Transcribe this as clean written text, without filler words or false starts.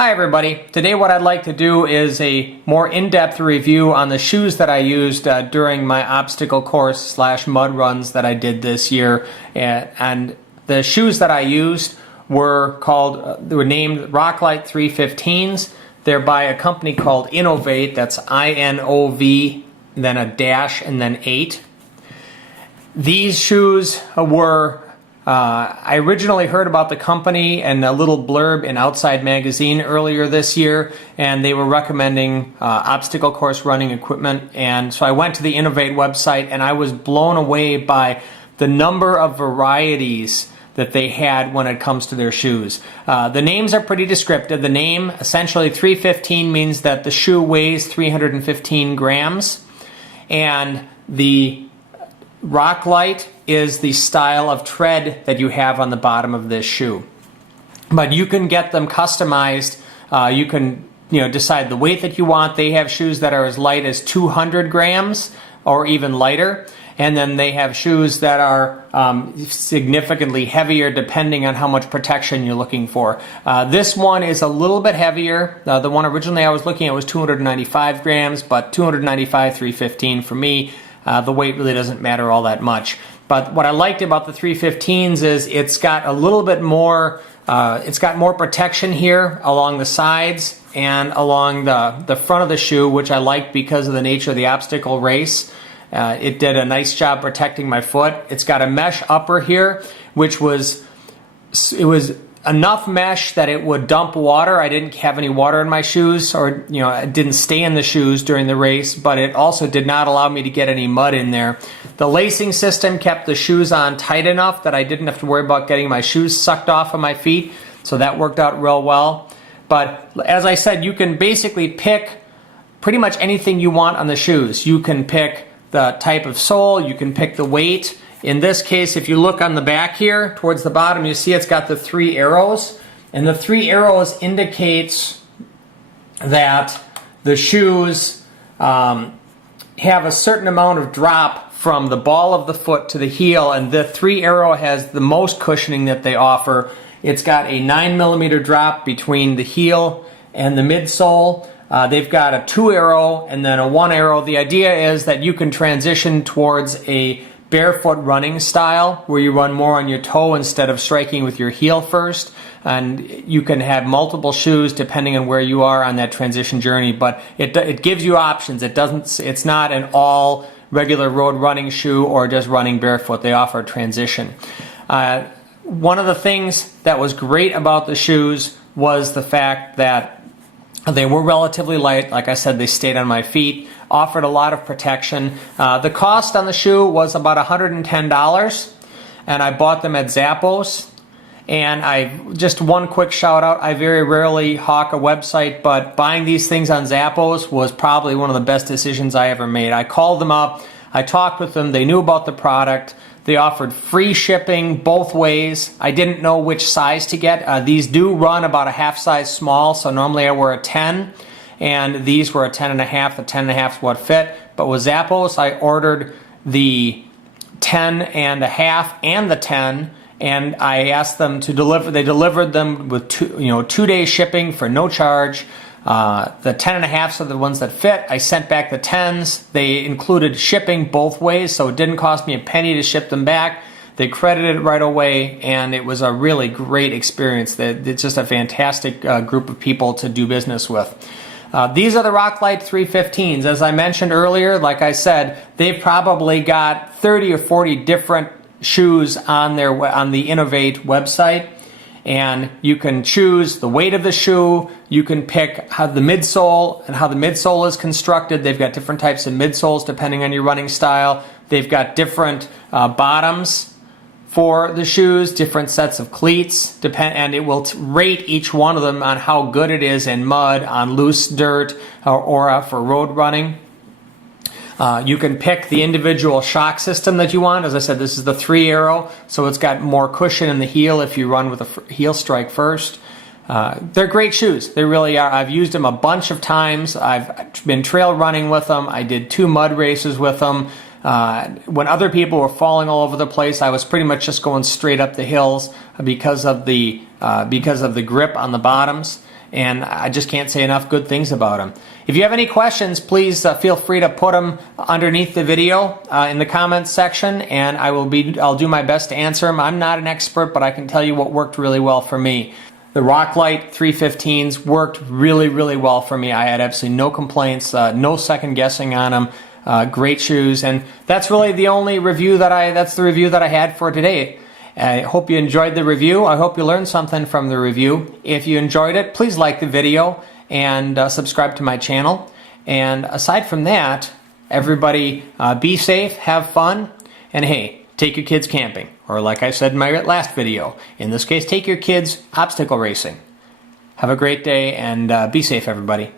Hi everybody. Today what I'd like to do is a more in-depth review on the shoes that I used during my obstacle course / mud runs that I did this year. And the shoes that I used were named Rocklite 315s. They're by a company called Innovate. That's INOV, then a dash, and then 8. These shoes were I originally heard about the company and a little blurb in Outside Magazine earlier this year, and they were recommending obstacle course running equipment. And so I went to the Innovate website, and I was blown away by the number of varieties that they had when it comes to their shoes. The names are pretty descriptive. The name, essentially 315, means that the shoe weighs 315 grams, and the Rocklite is the style of tread that you have on the bottom of this shoe. But you can get them customized. You can decide the weight that you want. They have shoes that are as light as 200 grams or even lighter. And then they have shoes that are significantly heavier depending on how much protection you're looking for. This one is a little bit heavier. The one originally I was looking at was 295 grams, but 295, 315 for me. The weight really doesn't matter all that much. But what I liked about the 315s is it's got a little bit more, it's got more protection here along the sides and along the front of the shoe, which I liked because of the nature of the obstacle race. It did a nice job protecting my foot. It's got a mesh upper here, which was enough mesh that it would dump water. I didn't have any water in my shoes, or it didn't stay in the shoes during the race, but it also did not allow me to get any mud in there. The lacing system kept the shoes on tight enough that I didn't have to worry about getting my shoes sucked off of my feet, so that worked out real well. But as I said, you can basically pick pretty much anything you want on the shoes. You can pick the type of sole, you can pick the weight. In this case, if you look on the back here, towards the bottom, you see it's got the 3 arrows. And the 3 arrows indicates that the shoes have a certain amount of drop from the ball of the foot to the heel. And the 3 arrow has the most cushioning that they offer. It's got a 9mm drop between the heel and the midsole. They've got a 2 arrow and then a 1 arrow. The idea is that you can transition towards a barefoot running style where you run more on your toe instead of striking with your heel first, and you can have multiple shoes depending on where you are on that transition journey. But it gives you options. It's not an all regular road running shoe or just running barefoot. They offer a transition. One of the things that was great about the shoes was the fact that they were relatively light. Like I said, they stayed on my feet, offered a lot of protection. The cost on the shoe was about $110, and I bought them at Zappos. And just one quick shout out, I very rarely hawk a website, but buying these things on Zappos was probably one of the best decisions I ever made. I called them up, I talked with them, they knew about the product. They offered free shipping both ways. I didn't know which size to get. These do run about a half size small, so normally I wear a 10, and these were a 10.5. The 10.5 is what fit. But with Zappos, I ordered the 10.5 and the 10, and I asked them to deliver. They delivered them with 2-day shipping for no charge. The 10.5s are the ones that fit. I sent back the 10s. They included shipping both ways, so it didn't cost me a penny to ship them back. They credited it right away, and it was a really great experience. It's just a fantastic group of people to do business with. These are the Rocklite 315s. As I mentioned earlier, like I said, they've probably got 30 or 40 different shoes on the Innovate website. And you can choose the weight of the shoe. You can pick how the midsole is constructed. They've got different types of midsoles depending on your running style. They've got different bottoms for the shoes, different sets of cleats, and it will rate each one of them on how good it is in mud, on loose dirt, or for road running. You can pick the individual shock system that you want. As I said, this is the 3 arrow, so it's got more cushion in the heel if you run with a heel strike first. They're great shoes. They really are. I've used them a bunch of times. I've been trail running with them. I did 2 mud races with them. When other people were falling all over the place, I was pretty much just going straight up the hills because of the grip on the bottoms. and I just can't say enough good things about them. If you have any questions, please feel free to put them underneath the video in the comments section, and I'll do my best to answer them. I'm not an expert, but I can tell you what worked really well for me. The Rocklite 315s worked really, really well for me. I had absolutely no complaints, no second guessing on them. Great shoes, and that's really the only review that's the review that I had for today. I hope you enjoyed the review. I hope you learned something from the review. If you enjoyed it, please like the video and subscribe to my channel. And aside from that, everybody be safe, have fun, and hey, take your kids camping. Or like I said in my last video, in this case, take your kids obstacle racing. Have a great day and be safe, everybody.